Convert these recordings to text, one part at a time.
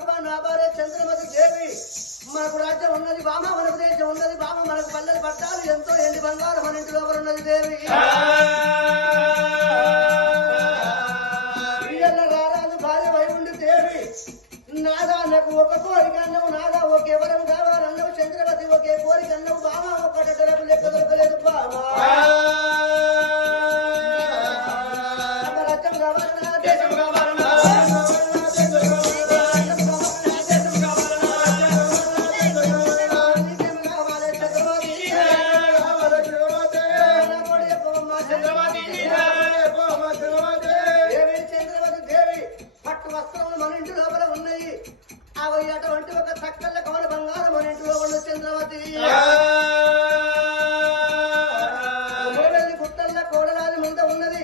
భగవాన్ నాభార చంద్రమతి దేవి. మనకు రాజ్యం ఉన్నది బామ మనకు దేశం ఉన్నది బామ మనకు పల్లెలు పట్టాలు ఎంతో ఎన్ని బంగారం మన ఇంటి లోపల ఉన్నది దేవి. నాదా నాకు ఒక కోరిక అన్నవు నాదా ఒకే వరం కావాలన్నవు చంద్రవతి ఒకే కోరిక అన్నవు బామ ఆవయ్యటువంటి ఒక చక్కల కవన బంగారం అని ఇంట్లో ఉన్న చంద్రవతి. మూడవది గుట్టల్ల కోడలాది మంద ఉన్నది.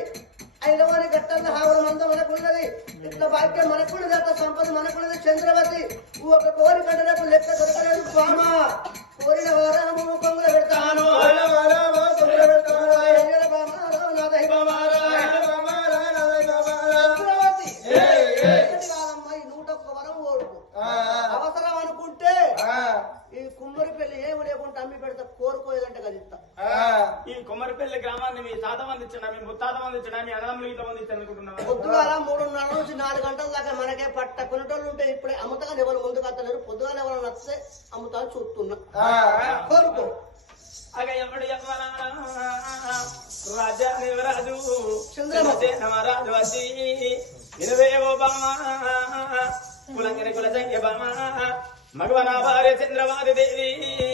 ఐదవది గట్టల్ల హావర మంద మనకున్నది. ఇట్లా భాగ్యం మనకున్నది అట్లా సంపద మనకున్నది చంద్రవతి. ఒక కోరి కట్టలకు లెక్క దొరకలేదు బామా అవసరం అనుకుంటే ఈ కుమ్మరి పెళ్ళి ఏమి లేకుండా అమ్మి పెడితే కోరుకోలేదంటే కదా ఇస్తా ఈ కొమ్మరిపల్లి గ్రామాన్ని మీ తాత అందించడా మీ ముత్తాత అందించడా మీ అన్నదమ్ములు ఇట్లా అనుకుంటున్నావా? పొద్దుగాల మూడున్నర నుంచి నాలుగు గంటల దాకా మనకే పట్ట కొనేటోళ్ళు ఉంటే ఇప్పుడే అమ్ముతాగా ఎవరు ముందుకు వస్తలేరు. పొద్దుగాల ఎవరు నచ్చితే అమ్ముతా చూస్తున్నా. కోరుకో. అగ ఎవడు ఎవరా రాజా దేవరాజు చంద్రబాబు. రాజు వచ్చి బామా. మగవనా భార్య చంద్రవాది దేవి.